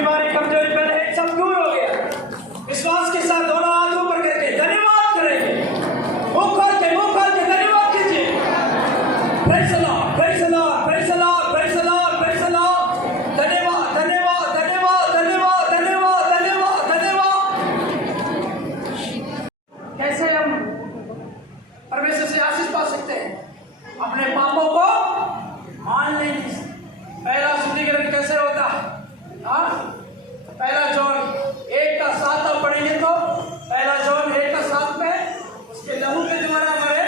बीमारी कमजोरी पहले सब दूर हो गया। विश्वास के साथ दोनों हाथ ऊपर करके धन्यवाद करेंगे। मुंह खोल के धन्यवाद कीजिए। Praise the Lord, praise the Lord, praise the Lord, praise the Lord, praise the Lord. धन्यवाद, धन्यवाद, धन्यवाद, धन्यवाद, धन्यवाद, धन्यवाद, धन्यवाद। कैसे हम परमेश्वर से आशीष पा सकते हैं? अपने पापों को मान लेंगे। पहला शुद्धिकरण कैसे होता है? हाँ, पहला जॉन 1:7 आप पढ़ेंगे तो पहला जॉन 1:7 में उसके लहू के द्वारा हमारे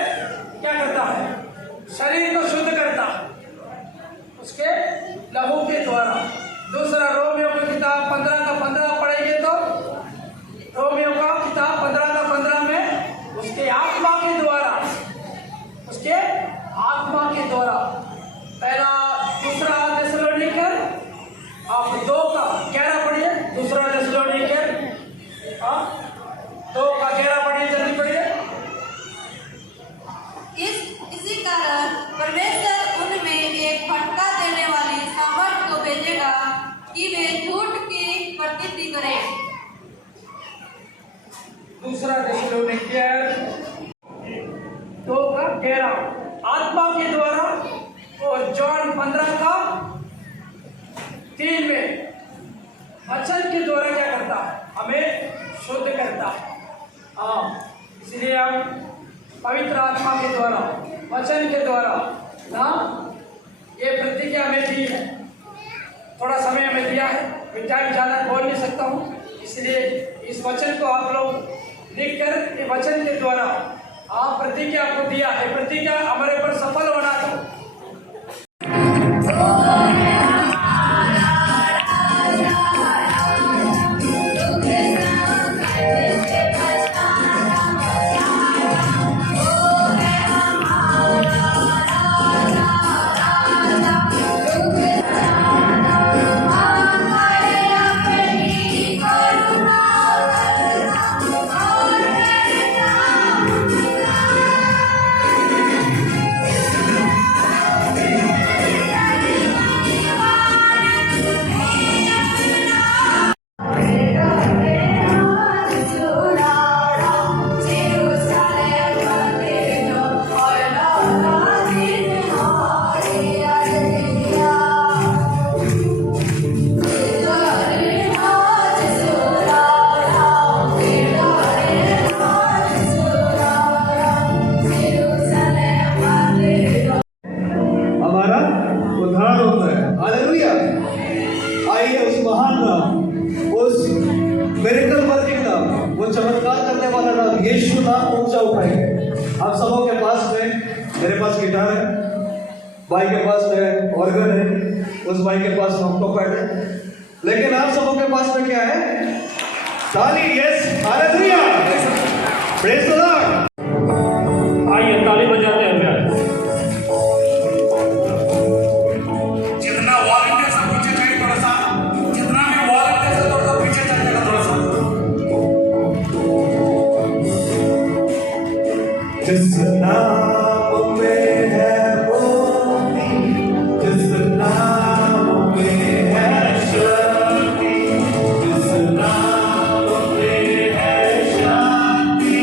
क्या करता है? शरीर को शुद्ध करता है उसके लहू के द्वारा। दूसरा रोमियो की किताब 15:15 पढ़ेंगे तो रोमियो का किताब 15:15 में उसके आत्मा के द्वारा, उसके आत्मा के द्वारा। पहला दूसरा थिस्सलुनीकर आप 2:11 पढ़िए। दूसरा थिस्सलुनीकर 2:11 पढ़िए, जल्दी पढ़िए। इसी कारण परमेश्वर उनमें एक भटका देने वाली सामर्थ को भेजेगा कि वे झूठ की प्रतीति करें। दूसरा थिस्सलुनीकर 2:11 आत्मा के द्वारा, और जॉन 15:3 में वचन के द्वारा क्या करता है? हमें शुद्ध करता है। हाँ, इसलिए हम पवित्र आत्मा के द्वारा, वचन के द्वारा ना ये प्रतिज्ञा हमें दी है। थोड़ा समय हमें दिया है, मैं टाइम ज़्यादा बोल नहीं सकता हूँ, इसलिए इस वचन को आप लोग लिखकर ये वचन के द्वारा आप प्रतिज्ञा आपको दिया है। प्रतिज्ञा हमारे पर सफल होना था। यीशु नाम ऊंचा उठाएंगे। आप सबों के पास में, मेरे पास गिटार है, भाई के पास में ऑर्गन है, उस भाई के पास ऑक्टोपैड है, लेकिन आप सबों के पास में क्या है? ताली। Yes, hallelujah, praise the Lord. आइए ताली बजाते हैं। जितना वॉल्यूम है सब पीछे चाहिए थोड़ा सा, जितना भी वॉल्यूम है सब थोड़ा सा पीछे चलेगा थोड़ा सा। जिस नाम में है मुक्ति, जिस नाम में है शक्ति, जिस नाम में है शांति,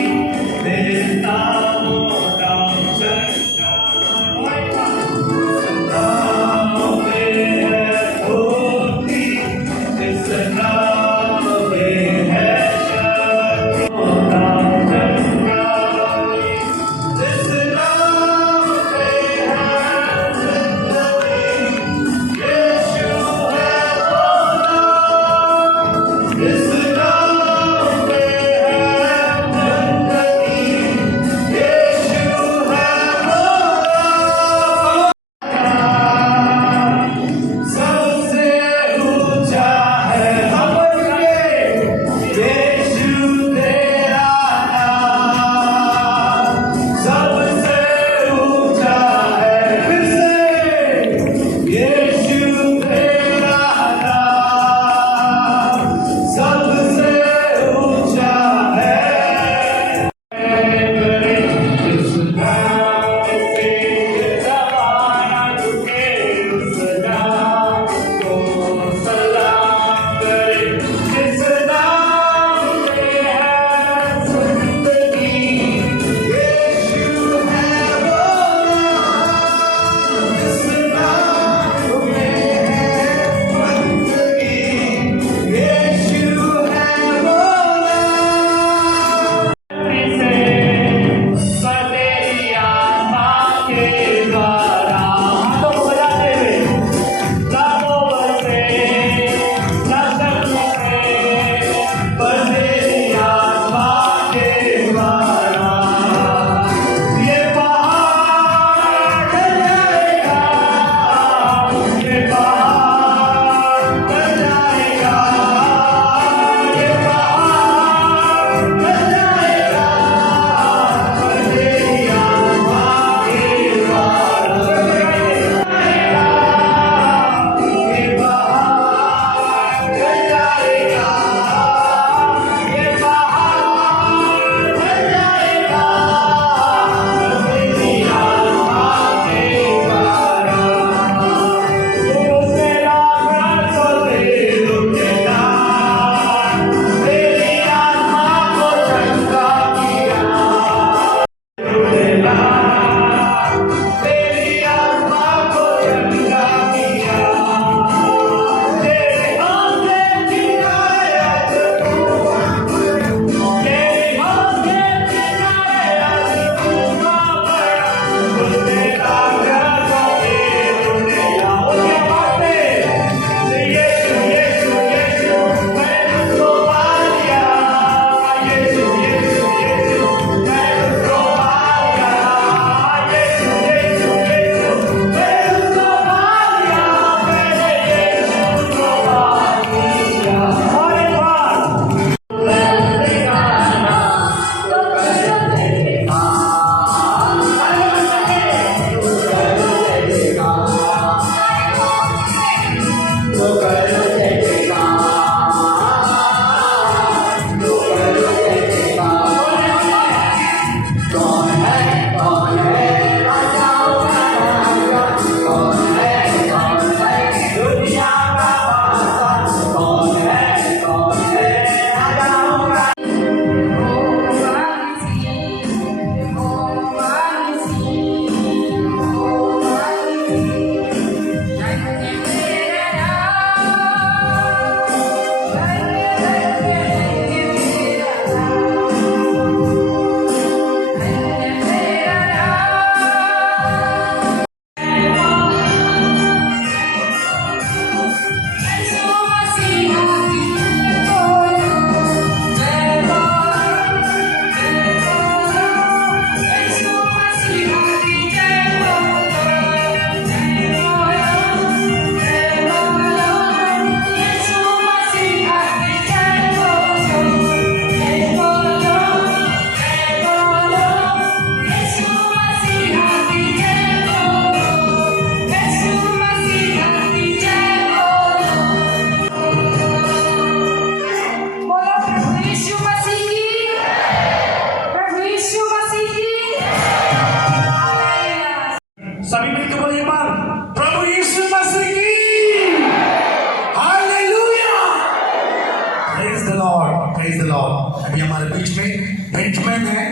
अभी हमारे बीच में बेंचमैन है,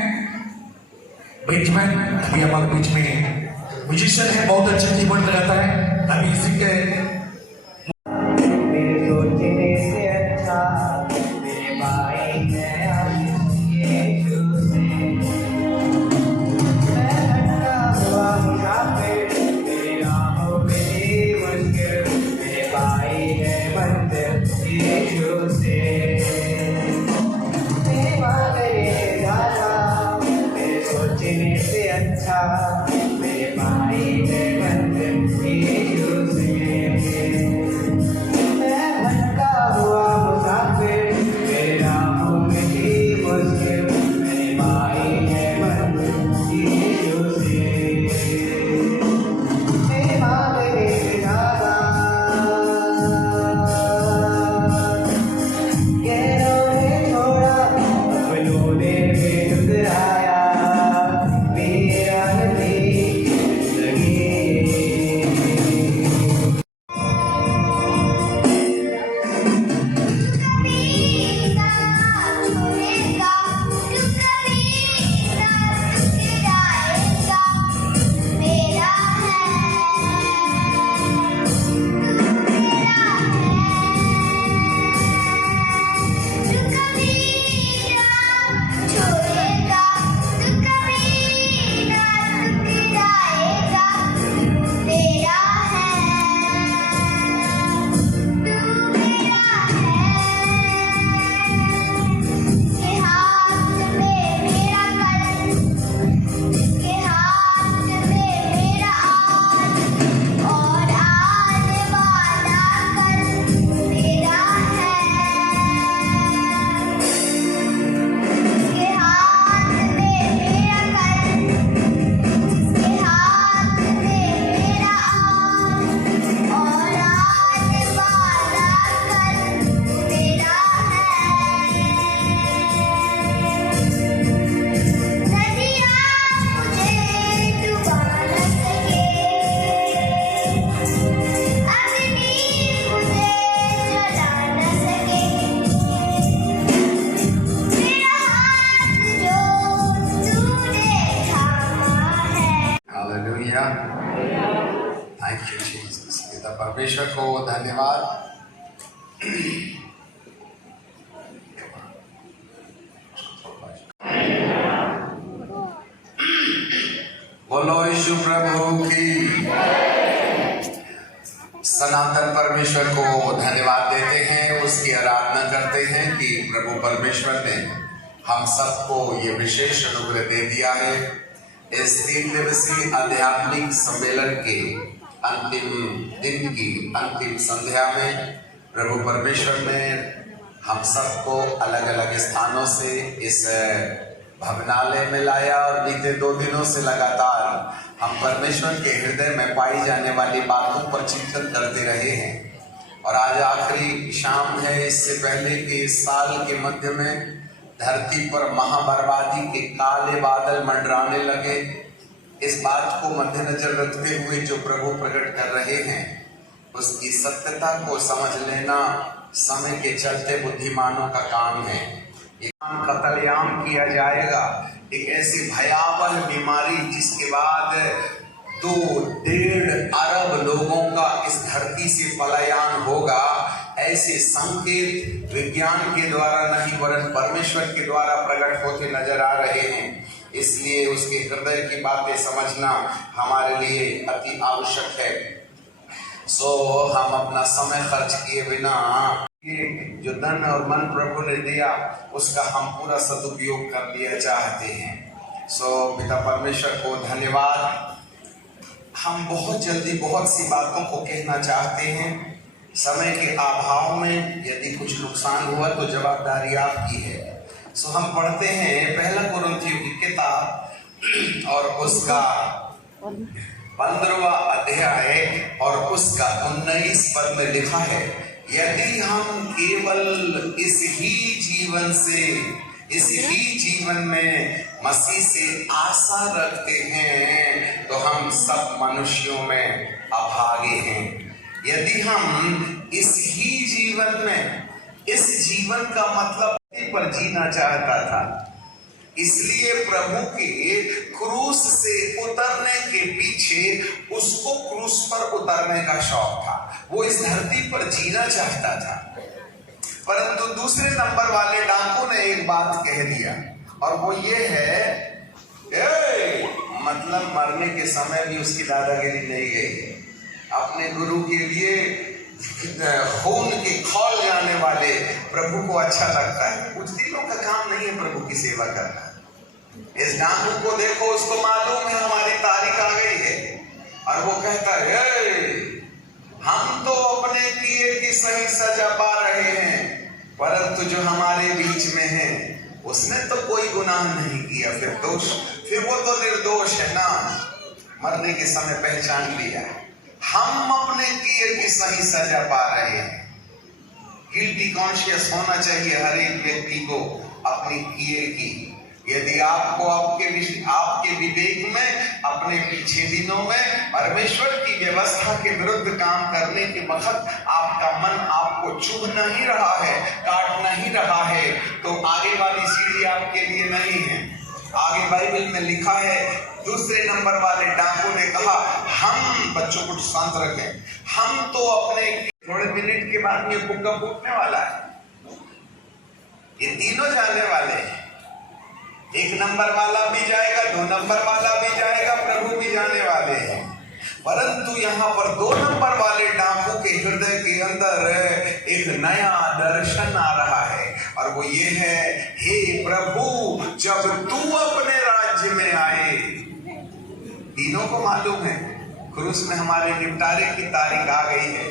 बेंचमैन अभी हमारे बीच में म्यूजिशियन है, बहुत अच्छा कीबोर्ड बजाता है। अभी इसी के मेरे सोचने से अच्छा मेरे भाई ने यीशु से मैं भटका हुआ मुसाफिर मेरी राहों में थी मुश्किल मेरे भाई है मंदिर यीशु से मेरे सोचने से अच्छा मेरे भाई है मंदिर यीशु से मैं भटका हुआ मुसाफिर मेरे राहों में थी मुश्किल मेरे भाई है मंदिर यीशु से मेरे माँ मेरे पिता गैरों ने छोड़ा अपनों ने भी ठुकराया मेरा नबी जिंदगी हालेलुया, थैंक यू जीसस। पिता परमेश्वर को धन्यवाद। बोलो यीशु प्रभु की। सनातन परमेश्वर को धन्यवाद देते हैं, उसकी आराधना करते हैं कि प्रभु परमेश्वर ने हम सबको ये विशेष अनुग्रह दे दिया है। इस 3 दिवसीय आध्यात्मिक सम्मेलन के अंतिम दिन की अंतिम संध्या में प्रभु परमेश्वर ने हम सबको अलग अलग स्थानों से इस भवनालय में लाया और बीते 2 दिनों से लगातार हम परमेश्वर के हृदय में पाई जाने वाली बातों पर चिंतन करते रहे हैं। और आज आखिरी शाम है, इससे पहले कि इस साल के मध्य में धरती पर महाबर्बादी के काले बादल मंडराने लगे। इस बात को मद्देनजर रखते हुए जो प्रभु प्रकट कर रहे हैं उसकी सत्यता को समझ लेना समय के चलते बुद्धिमानों का काम है। कत्लेआम किया जाएगा, एक ऐसी भयावह बीमारी जिसके बाद 2.5 अरब लोगों का इस धरती से पलायन होगा। ऐसे संकेत विज्ञान के द्वारा नहीं वरन परमेश्वर के द्वारा प्रकट होते नजर आ रहे हैं। इसलिए उसके हृदय की बातें समझना हमारे लिए अति आवश्यक है। सो हम अपना समय खर्च किए बिना जो धन और मन प्रभु ने दिया उसका हम पूरा सदुपयोग कर लिया चाहते हैं। सो पिता परमेश्वर को धन्यवाद। हम बहुत जल्दी बहुत सी बातों को कहना चाहते हैं। समय के अभाव में यदि कुछ नुकसान हुआ तो जवाबदारी आपकी है। सो हम पढ़ते हैं 1 कुरिन्थियों की किताब और उसका 15वां अध्याय और उसका 19 पद में लिखा है, यदि हम केवल इस ही जीवन में मसीह से आशा रखते हैं तो हम सब मनुष्यों में अभागे हैं। यदि हम इस ही जीवन में, इस जीवन का मतलब पर जीना चाहता था। इसलिए प्रभु के क्रूस से उतरने के पीछे उसको क्रूस पर उतरने का शौक था। वो इस धरती पर जीना चाहता था। परंतु दूसरे नंबर वाले डाकू ने एक बात कह दिया, और वो ये है, मतलब मरने के समय भी उसकी दादागिरी नहीं गई। अपने गुरु के लिए खून के खौल जाने वाले प्रभु को अच्छा लगता है। कुछ दिनों का काम नहीं है प्रभु की सेवा करना। इस डाकू को देखो, उसको मालूम है हमारी तारीख आ गई है, और वो कहता है हम तो अपने किए की सही सजा पा रहे हैं, परंतु जो हमारे बीच में है उसने तो कोई गुनाह नहीं किया। फिर वो तो निर्दोष है ना। मरने के समय पहचान लिया, हम अपने किए की सही सजा पा रहे हैं। गिल्टी कॉन्शियस होना चाहिए हर एक व्यक्ति को अपनी किए की। यदि आपको आपके विवेक में अपने पीछे दिनों में परमेश्वर की व्यवस्था के विरुद्ध काम करने के वक्त आपका मन आपको चुभ नहीं रहा है, काट नहीं रहा है, तो आगे वाली सीढ़ी आपके लिए नहीं है। आगे बाइबल में लिखा है, दूसरे नंबर वाले डाकू ने कहा, हम बच्चों को शांत रखें, हम तो अपने थोड़े मिनट के बाद ये फुग्गा फूटने वाला है। ये तीनों जाने वाले हैं। एक नंबर वाला भी जाएगा, 2 नंबर वाला भी जाएगा, प्रभु भी जाने वाले हैं। परंतु यहाँ पर 2 नंबर वाले डाकू के हृदय के अंदर एक नया दर्शन आ रहा है, और वो ये है, हे प्रभु, जब तू अपने राज्य में आए। तीनों को मालूम है क्रूस में हमारे निपटारे की तारीख आ गई है,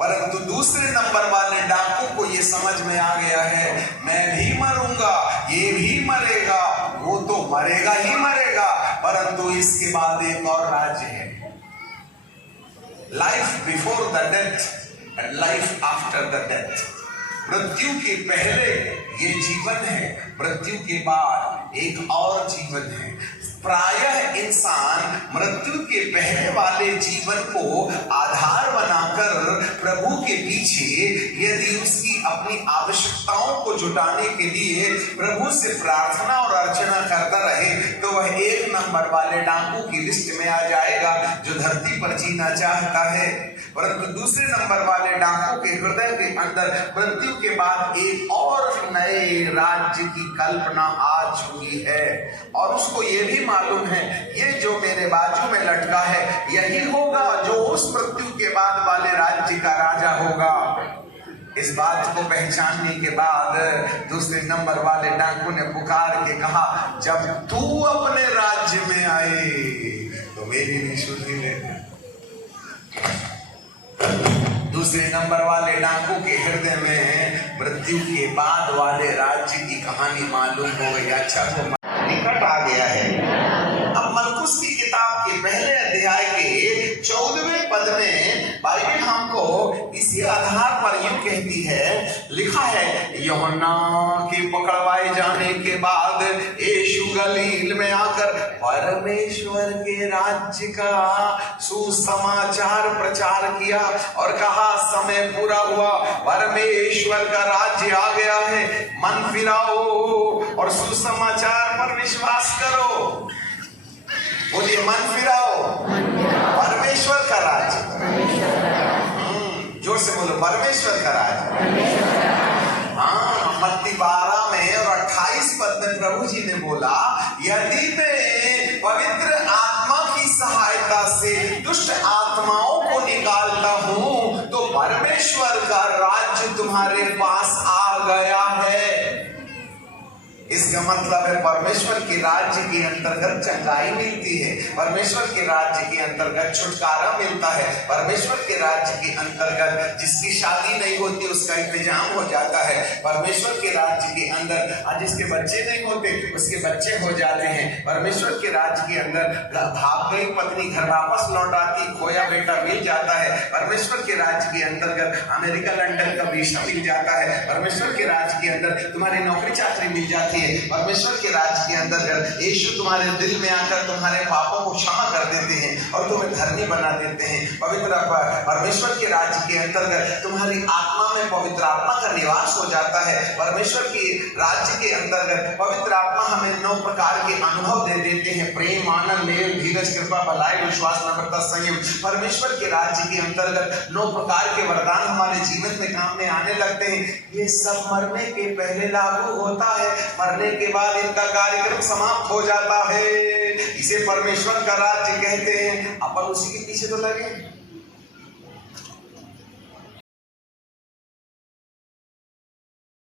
परंतु दूसरे नंबर वाले डाकू को ये समझ में आ गया है, मैं भी मरूंगा, ये भी मरेगा, वो तो मरेगा ही मरेगा, परंतु इसके बाद एक और राज्य है। Life before the death and life after the death. मृत्यु के पहले ये जीवन है, मृत्यु के बाद एक और जीवन है। प्रायः इंसान मृत्यु के पहले वाले जीवन को आधार बनाकर प्रभु के पीछे यदि उसकी अपनी आवश्यकताओं को जुटाने के लिए प्रभु से प्रार्थना और अर्चना करता रहे, तो वह 1 नंबर वाले डाकू की लिस्ट में आ जाएगा जो धरती पर जीना चाहता है। परंतु दूसरे नंबर वाले डाकू के हृदय के अंदर मृत्यु के बाद एक और नए राज्य की कल्पना आ चुकी है, और उसको ये भी मालूम है, ये जो मेरे बाजू में लटका है यही होगा जो उस मृत्यु के बाद वाले राज्य का राजा होगा। इस बात को पहचानने के बाद दूसरे नंबर वाले डाकू ने पुकार के कहा, जब तू अपने राज्य में आए तो मेरी भी सुधि ले। दूसरे नंबर वाले डाकू के हृदय में मृत्यु के बाद वाले राज्य की कहानी मालूम हो गई। अच्छा, तो निकट आ गया है। अब मरकुस की किताब के पहले अध्याय के 14वें पद में बाइबल हमको इसी आधार पर यूं कहती है, लिखा है, यूहन्ना के पकड़वाए जाने के बाद यीशु गलील में आकर परमेश्वर के राज्य का सुसमाचार प्रचार किया और कहा, समय पूरा हुआ, परमेश्वर का राज्य आ गया है, मन फिराओ और सुसमाचार पर विश्वास करो। बोलिए, मन फिराओ, परमेश्वर का राज्य। जोर से बोलो, परमेश्वर का राज्य। हाँ, मत्ती 12 में और 28 पद में प्रभु जी ने बोला, यदि मैं पवित्र आत्मा की सहायता से दुष्ट आत्माओं को निकालता हूं तो परमेश्वर का राज्य तुम्हारे पास आ गया है। इसका मतलब है परमेश्वर के राज्य के अंतर्गत चंगाई मिलती है, परमेश्वर के राज्य के अंतर्गत छुटकारा मिलता है, परमेश्वर के राज्य के अंतर्गत जिसकी शादी नहीं होती उसका इंतजाम हो जाता है, परमेश्वर के राज्य के अंदर जिसके बच्चे नहीं होते उसके बच्चे हो जाते हैं, परमेश्वर के राज्य के अंदर भाग गई पत्नी घर वापस लौट आती, खोया बेटा मिल जाता है, परमेश्वर के राज्य के अंतर्गत अमेरिका लंदन का वीसा मिल जाता है, परमेश्वर के राज्य के अंदर तुम्हारी नौकरी चाकरी मिल जाती है, चाहिए। परमेश्वर के राज्य के अंतर्गत यीशु तुम्हारे दिल में आकर तुम्हारे पापों को क्षमा कर देते हैं और तुम्हें धर्मी बना देते हैं। पवित्र परमेश्वर के राज्य के अंतर्गत तुम्हारी आत्मा में पवित्र आत्मा का निवास हो जाता है। परमेश्वर के राज्य के अंतर्गत पवित्र आत्मा हमें 9 प्रकार के अनुभव दे देते हैं, प्रेम, आनंद, मेल, धीरज, कृपा, भलाई, विश्वास, नम्रता, संयम। परमेश्वर के राज्य के अंतर्गत 9 प्रकार के वरदान हमारे जीवन में काम में आने लगते हैं। ये सब मरने के पहले लागू होता है, मरने के बाद इनका कार्यक्रम समाप्त हो जाता है। इसे परमेश्वर का राज्य कहते हैं। अपन उसी के पीछे तो लगे।